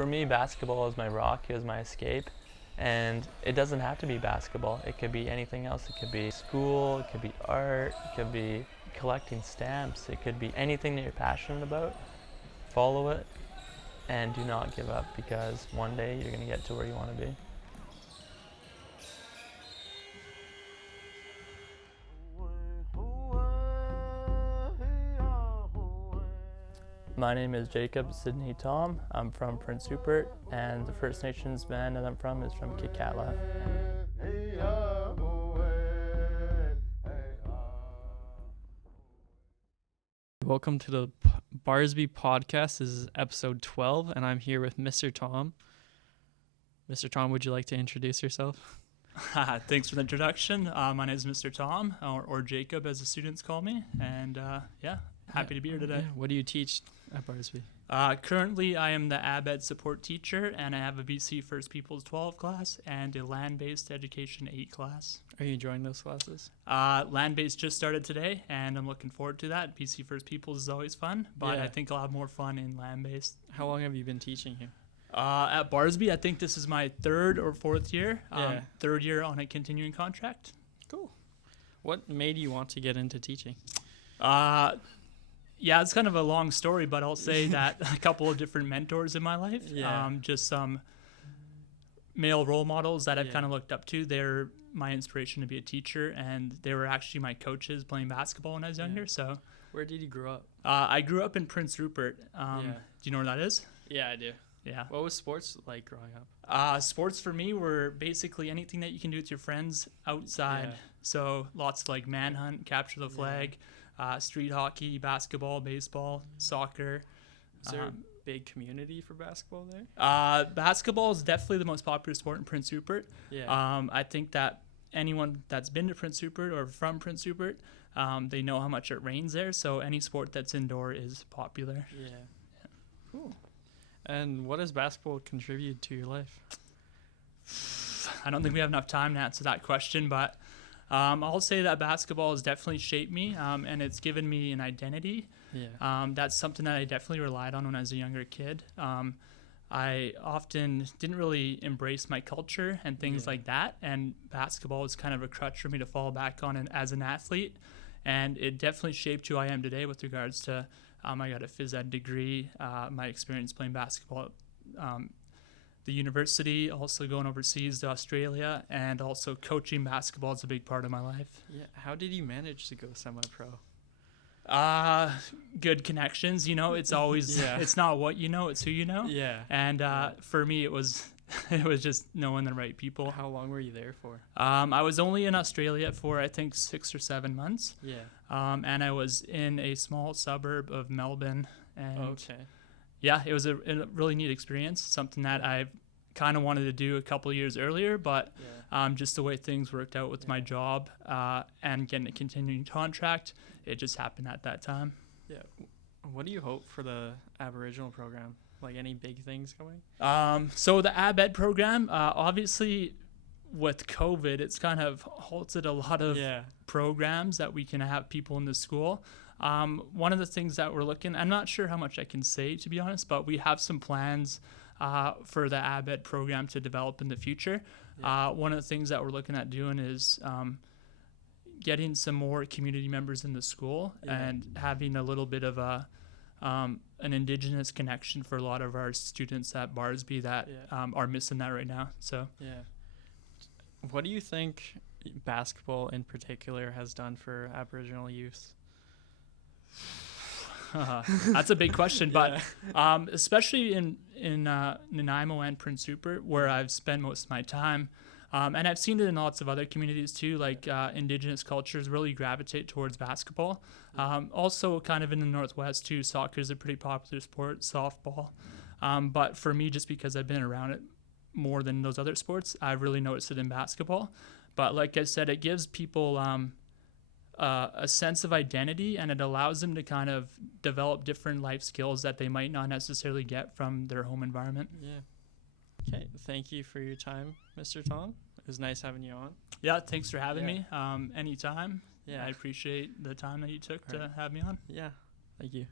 For me, basketball is my rock, it was my escape. And it doesn't have to be basketball. It could be anything else. It could be school, it could be art, it could be collecting stamps, it could be anything that you're passionate about. Follow it and do not give up, because one day you're going to get to where you want to be. My name is Jacob Thom. I'm from Prince Rupert, and the First Nations band that I'm from is from Kikatla. Welcome to the Barsby Paw'dcast. This is episode 12, and I'm here with Mr. Thom. Mr. Thom, would you like to introduce yourself? Thanks for the introduction. My name is Mr. Thom, or Jacob as the students call me, and happy to be here today. Yeah. What do you teach at Barsby? Currently, I am the ABED support teacher, and I have a BC First Peoples 12 class and a Land-Based Education 8 class. Are you enjoying those classes? Land-Based just started today, and I'm looking forward to that. BC First Peoples is always fun, but Yeah. I think I'll have more fun in Land-Based. How long have you been teaching here? At Barsby, I think this is my third or fourth year. Yeah. Third year on a continuing contract. Cool. What made you want to get into teaching? Yeah, it's kind of a long story, but I'll say that a couple of different mentors in my life, Yeah. just some male role models that I've Yeah. kind of looked up to. They're my inspiration to be a teacher, and they were actually my coaches playing basketball when I was younger. So Where did you grow up? I grew up in Prince Rupert. Yeah. Do you know where that is? Yeah, I do. Yeah. What was sports like growing up? Sports for me were basically anything that you can do with your friends outside. Yeah. So lots of like manhunt, capture the flag, street hockey, basketball, baseball, soccer. Is there a big community for basketball there? Basketball is definitely the most popular sport in Prince Rupert. Yeah. I think that anyone that's been to Prince Rupert or from Prince Rupert, they know how much it rains there. So any sport that's indoor is popular. Yeah. Cool. And what does basketball contribute to your life? I don't think we have enough time to answer that question, but I'll say that basketball has definitely shaped me, and it's given me an identity. Yeah. That's something that I definitely relied on when I was a younger kid. I often didn't really embrace my culture and things like that, and basketball was kind of a crutch for me to fall back on as an athlete, and it definitely shaped who I am today with regards to I got a phys ed degree, my experience playing basketball at the university, also going overseas to Australia, and also coaching basketball is a big part of my life. Yeah. How did you manage to go semi-pro? Good connections, it's always, it's not what you know, it's who you know. Yeah. And for me, it was just knowing the right people. How long were you there for? I was only in Australia for, I think, 6 or 7 months. Yeah. And I was in a small suburb of Melbourne. And Okay. yeah, it was a really neat experience, something that I kind of wanted to do a couple of years earlier, but just the way things worked out with my job and getting a continuing contract, it just happened at that time. Yeah. What do you hope for the Aboriginal program? Like any big things coming? So the ABED program, obviously with COVID, it's kind of halted a lot of programs that we can have people in the school. One of the things that we're looking, I'm not sure how much I can say, to be honest, but we have some plans for the ABED program to develop in the future. One of the things that we're looking at doing is getting some more community members in the school and having a little bit of an Indigenous connection for a lot of our students at Barsby that are missing that right now. So what do you think basketball in particular has done for Aboriginal youth? That's a big question, but especially in Nanaimo and Prince Rupert, where I've spent most of my time, and I've seen it in lots of other communities too, like Indigenous cultures really gravitate towards basketball. Also kind of in the Northwest too, soccer is a pretty popular sport, softball. But for me, just because I've been around it more than those other sports, I've really noticed it in basketball. But like I said, it gives people a sense of identity, and it allows them to kind of develop different life skills that they might not necessarily get from their home environment. Yeah. Okay. Thank you for your time, Mr. Thom. It was nice having you on. Yeah, thanks for having me. Anytime. Yeah. I appreciate the time that you took to have me on. Yeah. Thank you.